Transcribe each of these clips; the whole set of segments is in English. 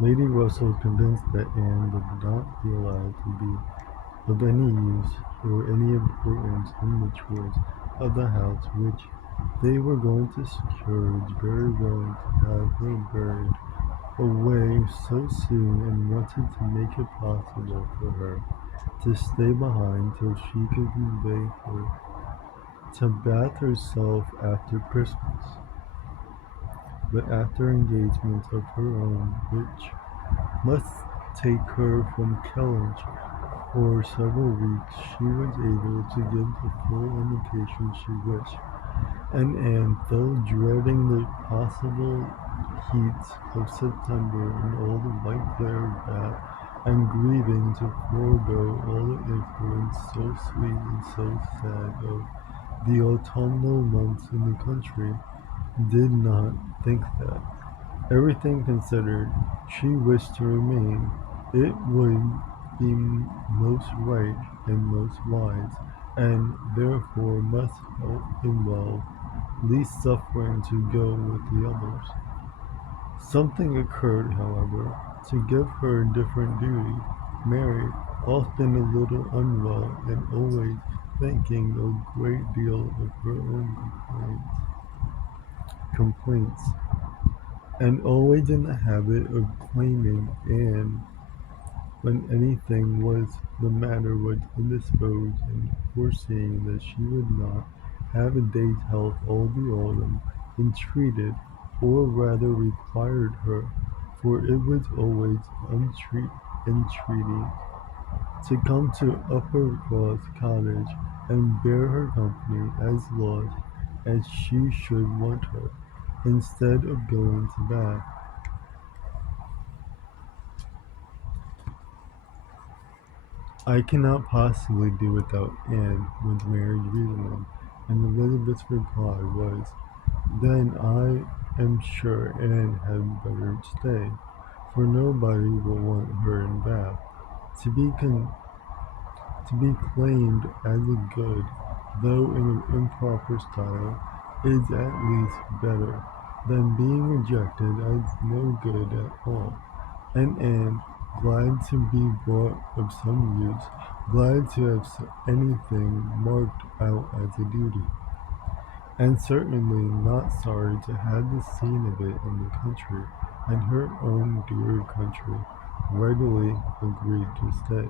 Lady Russell, convinced that Anne would not be allowed to be of any use or any importance in the chores of the house which they were going to secure, was very willing to have her buried away so soon and wanted to make it possible for her to stay behind till she could convey her to Bath herself after Christmas. But after engagements of her own, which must take her from Kellynch for several weeks, she was able to give the full invitation she wished, and Anne, though dreading the possible heats of September and all the white glare of Bath, and grieving to forego all the influence so sweet and so sad of the autumnal months in the country, did not think that, everything considered, she wished to remain. It would be most right and most wise, and therefore must involve least suffering to go with the others. Something occurred, however, to give her a different duty. Mary, often a little unwell, and always thinking a great deal of her own complaints, and always in the habit of claiming Anne when anything was the matter, was indisposed, and foreseeing that she would not have a day's health all the autumn, entreated, or rather required her, for it was always entreaty, to come to Uppercross Cottage and bear her company as long as she should want her, instead of going to Bath. I cannot possibly do without Anne, was Mary's reasoning, and Elizabeth's reply was, then I am sure Anne had better stay, for nobody will want her in Bath. To be to be claimed as a good, though in an improper style, is at least better than being rejected as no good at all. And Anne, glad to be brought of some use, glad to have anything marked out as a duty, and certainly not sorry to have the scene of it in the country, and her own dear country, readily agreed to stay.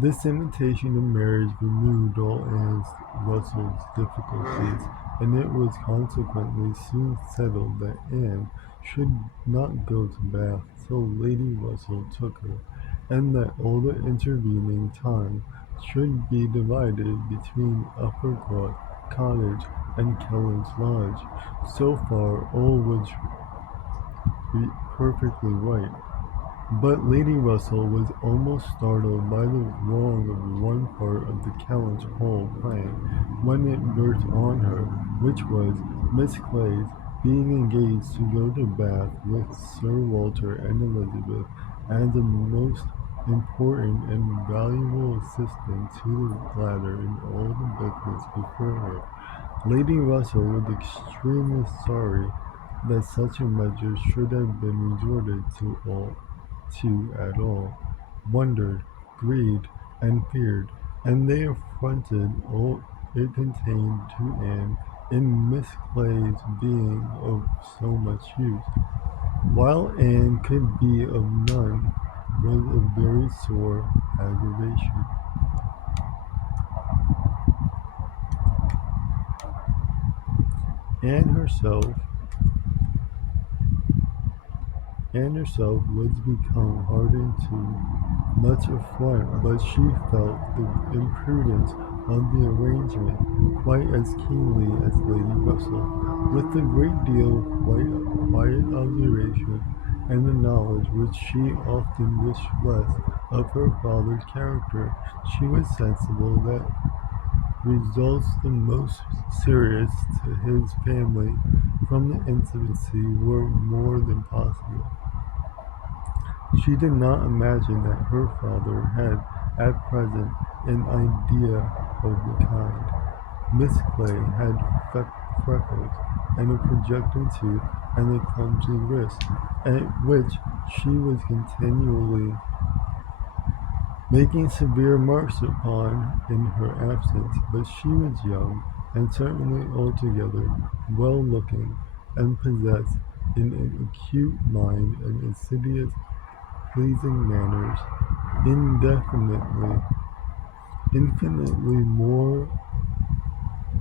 This invitation of marriage removed all Anne Russell's difficulties, and it was consequently soon settled that Anne should not go to Bath till Lady Russell took her, and that all the intervening time should be divided between Uppercross Cottage and Keller's Lodge. So far all was perfectly right. But Lady Russell was almost startled by the wrong of one part of the Kellynch whole plan when it burst on her, which was Miss Clay's being engaged to go to Bath with Sir Walter and Elizabeth as a most important and valuable assistant to the latter in all the business before her. Lady Russell was extremely sorry that such a measure should have been resorted to at all, wondered, grieved, and feared, and they affronted all it contained to Anne in Miss Clay's being of so much use, while Anne could be of none, was a very sore aggravation. Anne herself Anne herself was become hardened to much affront, but she felt the imprudence of the arrangement quite as keenly as Lady Russell. With a great deal of quiet observation, and the knowledge which she often wished less of her father's character, she was sensible that results the most serious to his family from the intimacy were more than possible. She did not imagine that her father had at present an idea of the kind. Miss Clay had freckles, and a projecting tooth, and a clumsy wrist, at which she was continually making severe marks upon in her absence, but she was young, and certainly altogether well-looking, and possessed an acute mind and insidious, pleasing manners, infinitely more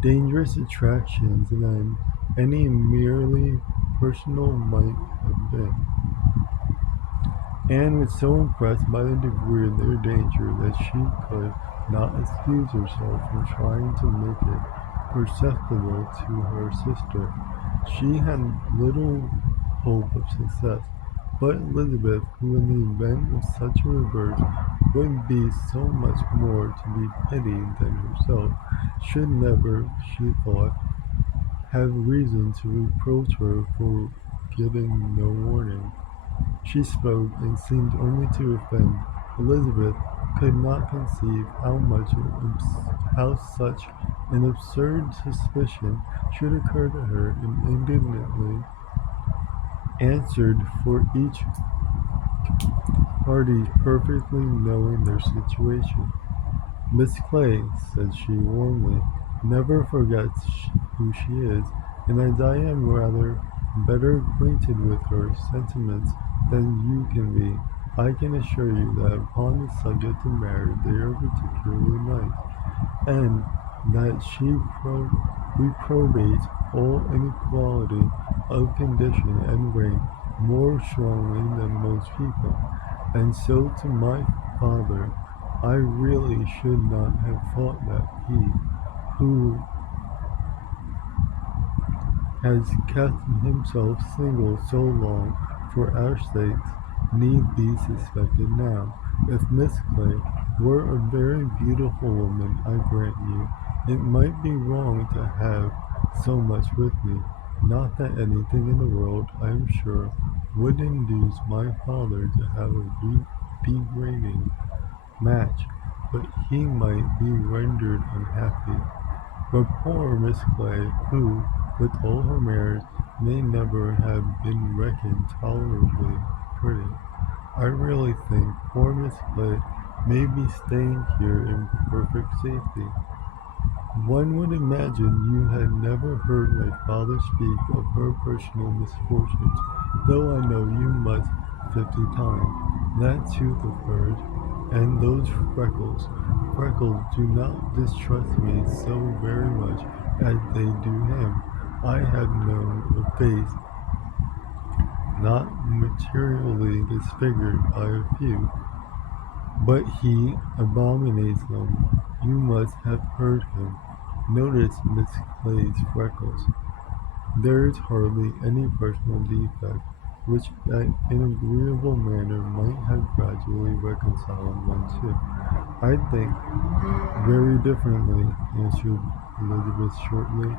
dangerous attractions than any merely personal might have been. Anne was so impressed by the degree of their danger that she could not excuse herself from trying to make it perceptible to her sister. She had little hope of success, but Elizabeth, who in the event of such a reverse would be so much more to be pitied than herself, should never, she thought, have reason to reproach her for giving no warning. She spoke, and seemed only to offend. Elizabeth could not conceive how such an absurd suspicion should occur to her, and indignantly answered for each party perfectly knowing their situation. Miss Clay, said she warmly, never forgets who she is, and as I am rather better acquainted with her sentiments than you can be, I can assure you that upon the subject of marriage they are particularly nice, and that she reprobates all inequality of condition and rank more strongly than most people. And so to my father, I really should not have thought that he, who has kept himself single so long for our sakes, need be suspected now. If Miss Clay were a very beautiful woman, I grant you, it might be wrong to have so much with me. Not that anything in the world, I am sure, would induce my father to have a degrading match, but he might be rendered unhappy. But poor Miss Clay, who, with all her merits, may never have been reckoned tolerably pretty, I really think poor Miss Clay may be staying here in perfect safety. One would imagine you had never heard my father speak of her personal misfortunes, though I know you must 50 times. That tooth of hers, and those freckles. Freckles do not distrust me so very much as they do him. I have known a face not materially disfigured by a few, but he abominates them. You must have heard him. Notice Miss Clay's freckles. There is hardly any personal defect which an agreeable manner might have gradually reconciled one to. I think very differently, answered Elizabeth shortly.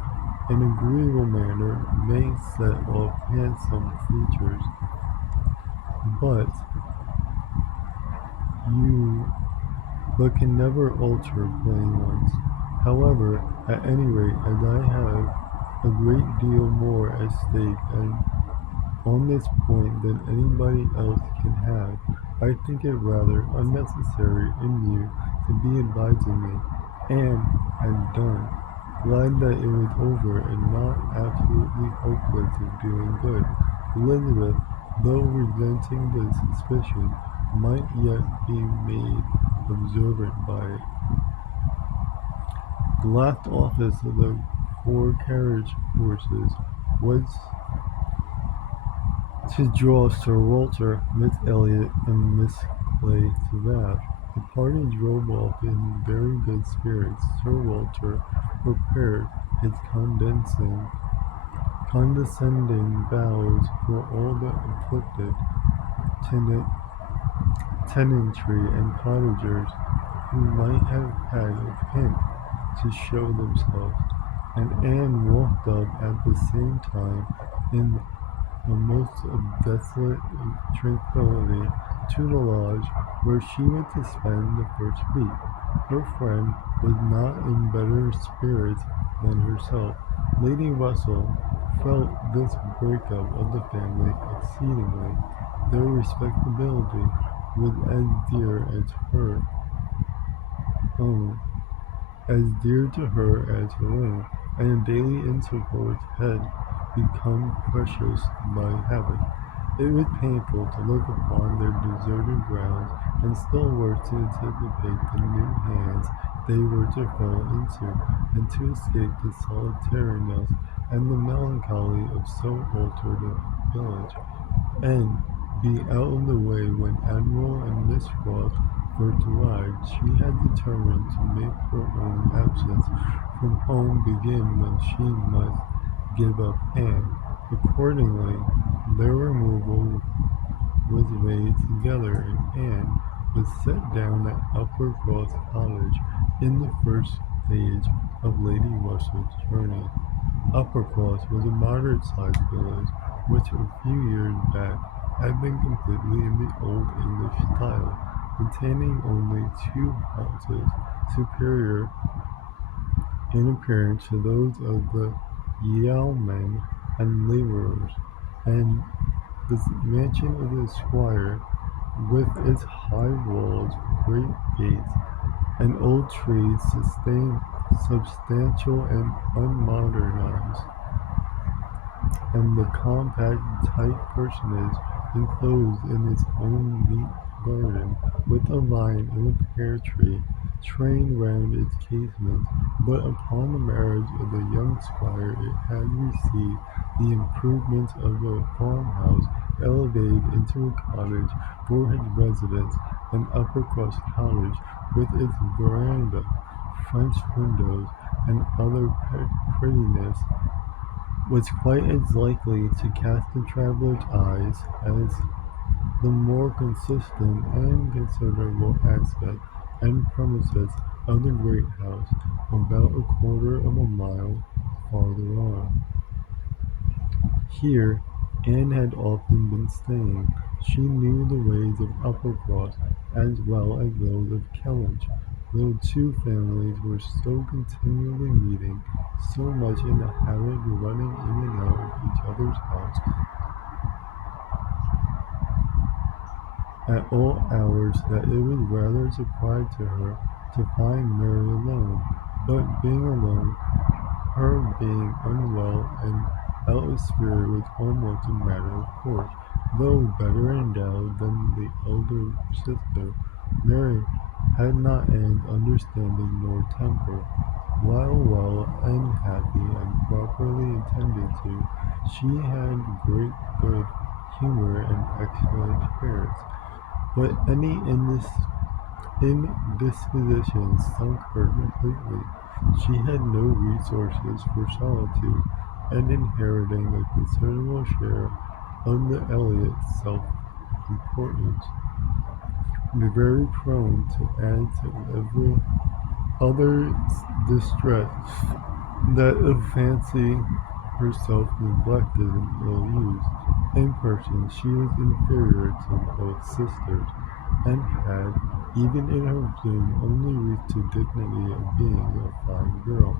An agreeable manner may set off handsome features, but you but can never alter plain ones. However, at any rate, as I have a great deal more at stake and on this point than anybody else can have, I think it rather unnecessary in you to be advising me, and had done, glad that it was over and not absolutely hopeless of doing good. Elizabeth, though resenting the suspicion, might yet be made observant by it. The last office of the four carriage horses was to draw Sir Walter, Miss Elliot, and Miss Clay to Bath. The party drove off in very good spirits. Sir Walter prepared his condescending bows for all the afflicted tenantry and cottagers who might have had a hint to show themselves, and Anne walked up at the same time in a most desolate tranquillity to the lodge where she was to spend the first week. Her friend was not in better spirits than herself. Lady Russell felt this breakup of the family exceedingly. Their respectability was as dear as her own, as dear to her as her own, and daily intercourse had become precious by habit. It was painful to look upon their deserted grounds, and still worse to anticipate the new hands they were to fall into, and to escape the solitariness and the melancholy of so altered a village, and be out of the way when Admiral and Miss Frost were to arrive. She had determined to make her own absence from home begin when she must give up Anne. Accordingly, their removal was made together, and Anne was set down at Uppercross Cottage in the first stage of Lady Russell's journey. Uppercross was a moderate-sized village, which a few years back had been completely in the Old English style, containing only two houses, superior in appearance to those of the yeomen and labourers, and the mansion of the squire, with its high walls, great gates, and old trees, substantial and unmodernized, and the compact, tight personage enclosed in its own neat garden, with a vine and a pear tree trained round its casements. But upon the marriage of the young squire it had received the improvements of a farmhouse, elevated into a cottage for his residence, and Uppercross Cottage, with its verandah, French windows, and other prettiness, was quite as likely to catch the traveller's eyes as the more consistent and considerable aspect and premises of the great house, about a quarter of a mile farther on. Here Anne had often been staying. She knew the ways of Uppercross as well as those of Kellynch. The two families were so continually meeting, so much in the habit of running in and out of each other's house at all hours, that it was rather a surprise to her to find Mary alone. But being alone, her being unwell and out of spirit was almost a matter of course. Though better endowed than the elder sister, Mary had not Anne's understanding nor temper. While well and happy and properly attended to, she had great good humour and excellent spirits. But any indisposition sunk her completely. She had no resources for solitude, and inheriting a considerable share of the Elliot self-importance, was very prone to add to every other distress that of fancy herself neglected and ill-used. In person she was inferior to both sisters, and had, even in her bloom, only reached the dignity of being a fine girl.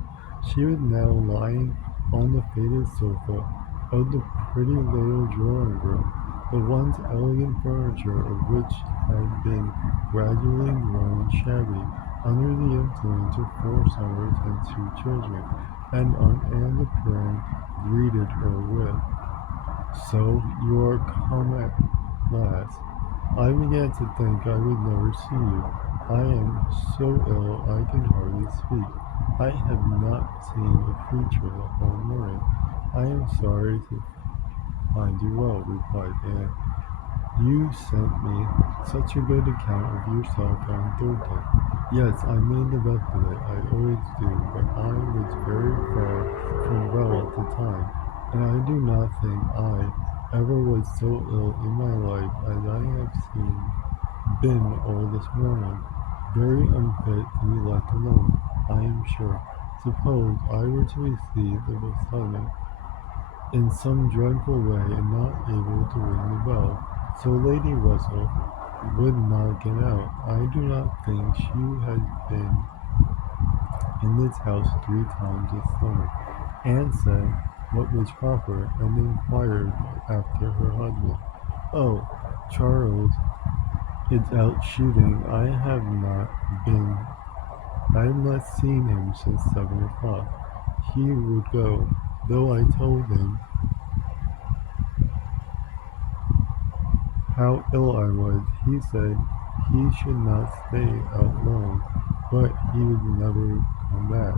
She was now lying on the faded sofa of the pretty little drawing-room, the once elegant furniture of which had been gradually grown shabby under the influence of 4 summers and 2 children, and on Anne's appearance greeted her with, "So you are come at last. I began to think I would never see you. I am so ill I can hardly speak. I have not seen a creature the whole morning." "I am sorry to find you well," replied Anne. "You sent me such a good account of yourself on Thursday." "Yes, I made the best of it. I always do, but I was very far from well at the time, and I do not think I ever was so ill in my life as I have been all this morning. Very unfit to be left alone, I am sure. Suppose I were to receive the sudden in some dreadful way and not able to ring the bell." So Lady Russell would not get out. I do not think she has been in this house 3 times this summer. Anne said what was proper and inquired after her husband. Oh, Charles is out shooting. Been I have not seen him since 7 o'clock. He would go, though I told him how ill I was. He said he should not stay out long, but he would never come back.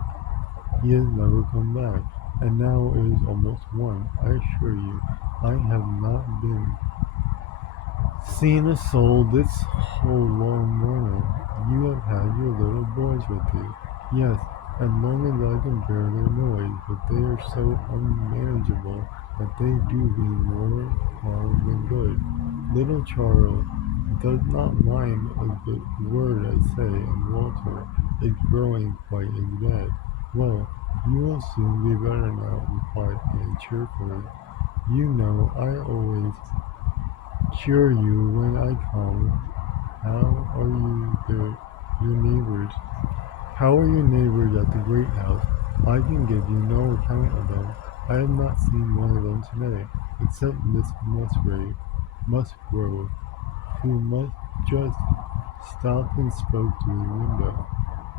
He has never come back, and now it is almost 1. I assure you, I have not been seen a soul this whole long morning. You have had your little boys with you. Yes, as long as I can bear their noise, but they are so unmanageable that they do me more harm than good. Little Charles does not mind a good word I say, and Walter is growing quite as bad. Well, you will soon be better now, replied Anne cheerfully. You know I always cure you when I come. How are your neighbors? How are your neighbors at the great house? I can give you no account of them. I have not seen one of them today, except Miss Musgrove, who must just stopped and spoke to the window,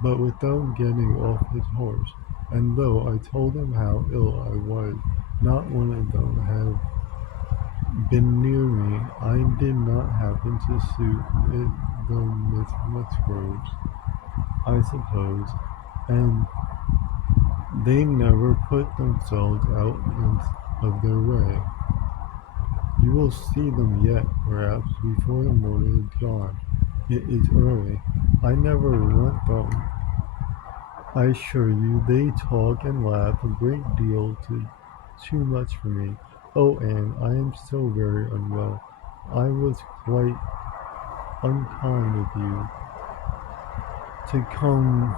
but without getting off his horse. And though I told them how ill I was, not one of them had been near me. I did not happen to suit it, though Miss Musgroves, I suppose, and they never put themselves out of their way. You will see them yet, perhaps, before the morning is gone. It is early. I never want them. I assure you, they talk and laugh a great deal too much for me. Oh, Anne, I am so very unwell. I was quite unkind of you to come,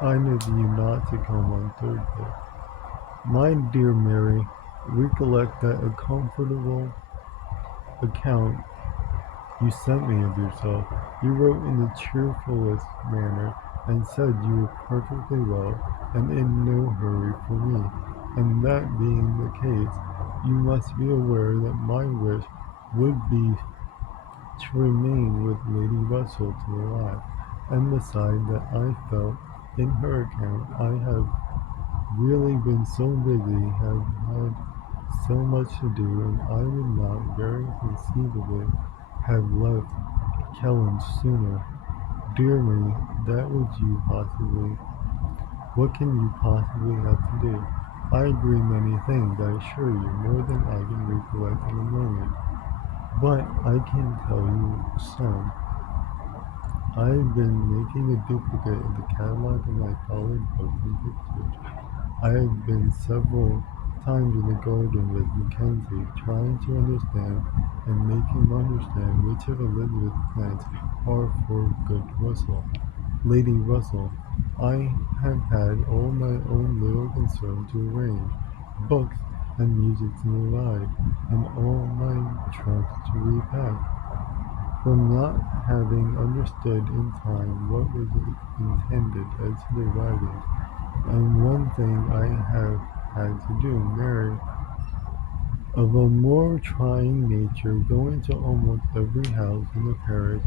kind of you not to come on Thursday. My dear Mary, recollect that a comfortable account you sent me of yourself. You wrote in the cheerfulest manner, and said you were perfectly well, and in no hurry for me. And that being the case, you must be aware that my wish would be to remain with Lady Russell to the last. And beside that, I felt, in her account, I have really been so busy, have had so much to do, and I would not very conceivably have left Kellynch sooner. Dear me, what can you possibly have to do? I agree many things, I assure you, more than I can recollect in a moment. But I can tell you some. I have been making a duplicate of the catalogue of my colored books and pictures. I have been several times in the garden with Mackenzie, trying to understand and make him understand which of Elizabeth's plants are for good Lady Russell. I have had all my own little concern to arrange, books and music to provide, and all my trunks to repack, from not having understood in time what was intended as to the writings. And one thing I have had to do, Mary, of a more trying nature, going to almost every house in the parish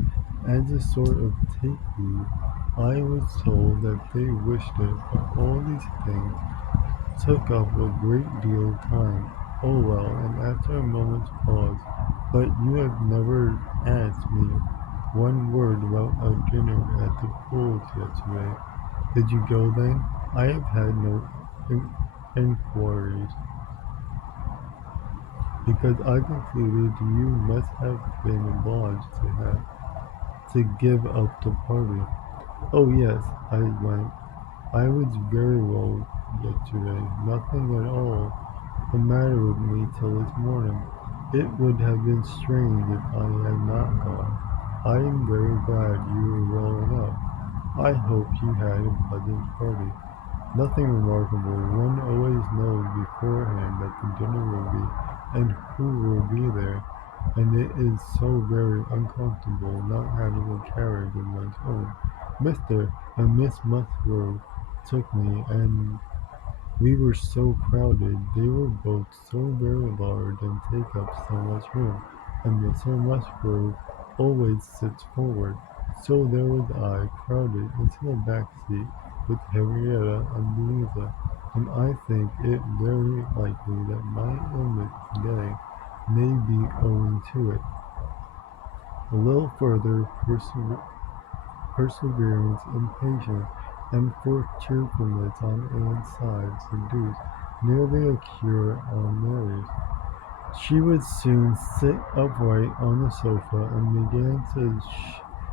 as a sort of take-leave. I was told that they wished it, but all these things took up a great deal of time. Oh well, and after a moment's pause, but you have never asked me one word about our dinner at the pools yesterday. Did you go then? I have had no inquiries, because I concluded you must have been obliged to give up the party. Oh yes, I went. I was very well yesterday. Nothing at all the matter with me till this morning. It would have been strange if I had not gone. I am very glad you were well enough. I hope you had a pleasant party. Nothing remarkable. One always knows beforehand that the dinner will be, and who will be there. and it is so very uncomfortable not having a carriage of one's own. Mr. and Miss Musgrove took me, and we were so crowded. They were both so very large and take up so much room, and Mr. Musgrove always sits forward. So there was I, crowded into the back seat with Henrietta and Louisa, and I think it very likely that my illness today may be owing to it. A little further perseverance and patience, and for cheerfulness on Anne's side seduced nearly a cure on Mary's. She would soon sit upright on the sofa and began to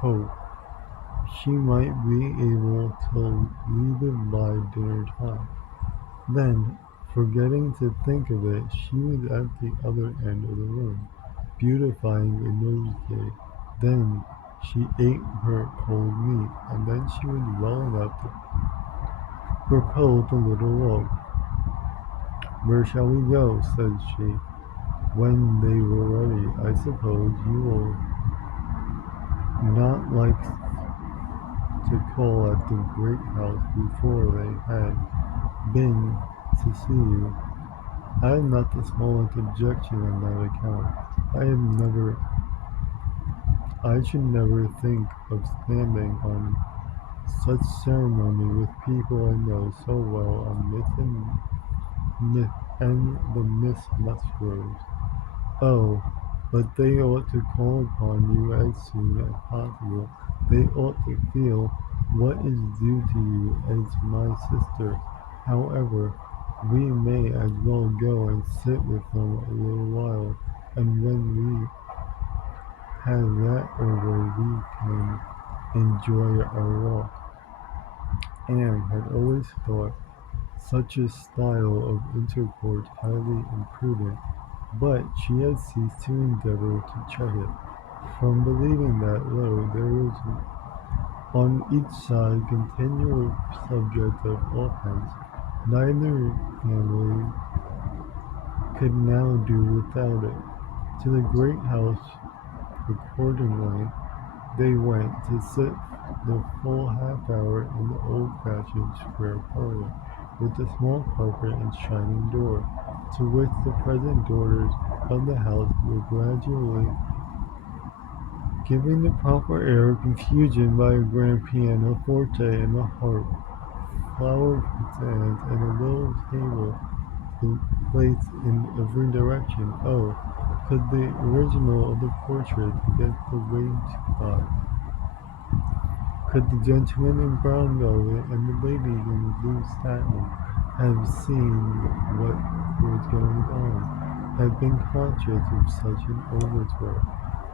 hope she might be able to leave it by dinner time. Then, forgetting to think of it, she was at the other end of the room, beautifying a nosegay. Then she ate her cold meat, and then she was well enough to propose a little walk. "Where shall we go?" said she, when they were ready. "I suppose you will not like to call at the great house before they had been to see you." "I have not the smallest objection on that account. I have never I should never think of standing on such ceremony with people I know so well on the Miss Musgroves. Oh, but they ought to call upon you as soon as possible. They ought to feel what is due to you as my sister. However, we may as well go and sit with them a little while, and when we have that over we can enjoy our walk." Anne had always thought such a style of intercourse highly imprudent, but she had ceased to endeavour to check it, from believing that, though there was on each side continual subject of offence, neither family could now do without it. To the great house, accordingly, they went to sit the full half-hour in the old-fashioned square parlour, with the small carpet and shining door, to which the present daughters of the house were gradually giving the proper air of confusion by a grand piano-forte and a harp, flower-stands, and a little table placed in every direction. Oh, could the original of the portrait against the wainscot, could the gentleman in brown velvet and the ladies in blue satin have seen what was going on, have been conscious of such an overture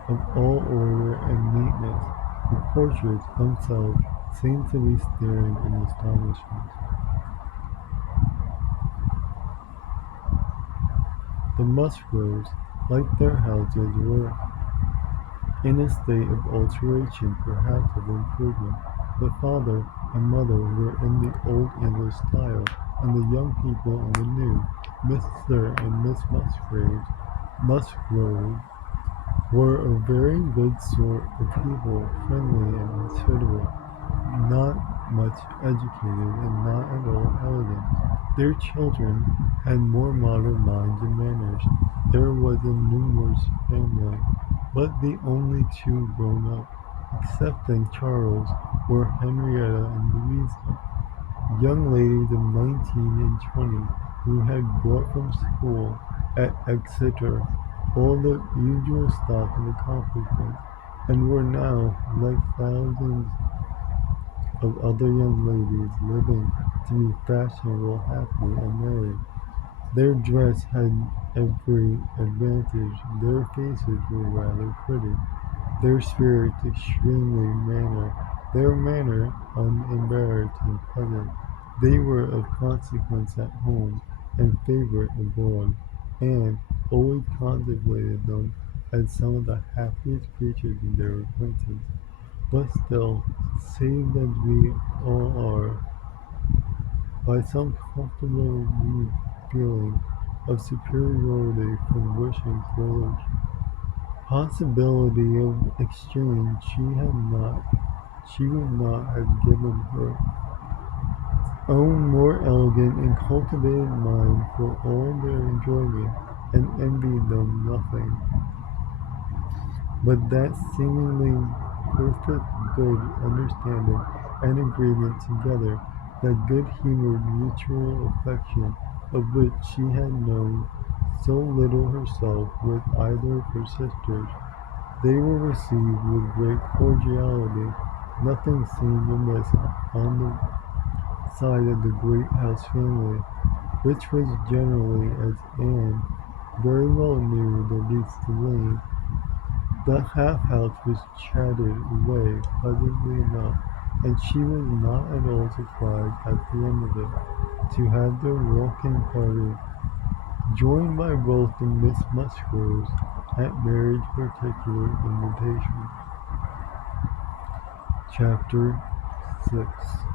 of all order and neatness, the portraits themselves seemed to be staring in astonishment. The Musgroves, like their houses, were in a state of alteration, perhaps of improvement. The father and mother were in the old English style, and the young people in the new. Mr. and Miss Musgrove were a very good sort of people, friendly and hospitable, not much educated, and not at all elegant. Their children had more modern minds and manners. There was a numerous family, but the only two grown up, excepting Charles, were Henrietta and Louisa, young ladies of 19 and 20, who had brought from school at Exeter all the usual stock of accomplishments, and were now, like thousands of other young ladies, living to be fashionable, happy, and merry. Their dress had every advantage, their faces were rather pretty, their spirits extremely their manner unembarrassed and pleasant. They were of consequence at home, and favourite abroad. Anne always contemplated them as some of the happiest creatures in their acquaintance. But still, saved as we all are, by some comfortable feeling of superiority from wishing privilege, possibility of exchange she would not have given her own more elegant and cultivated mind for all their enjoyment, and envied them nothing. But that seemingly perfect good understanding and agreement together, that good-humored mutual affection of which she had known so little herself with either of her sisters, they were received with great cordiality. Nothing seemed amiss on the side of the great house family, which was generally, as Anne very well knew, the least to blame. The half-house was chatted away pleasantly enough, and she was not at all surprised at the end of it to have their walking party joined by both the Miss Musgroves at Mary's particular invitation. Chapter 6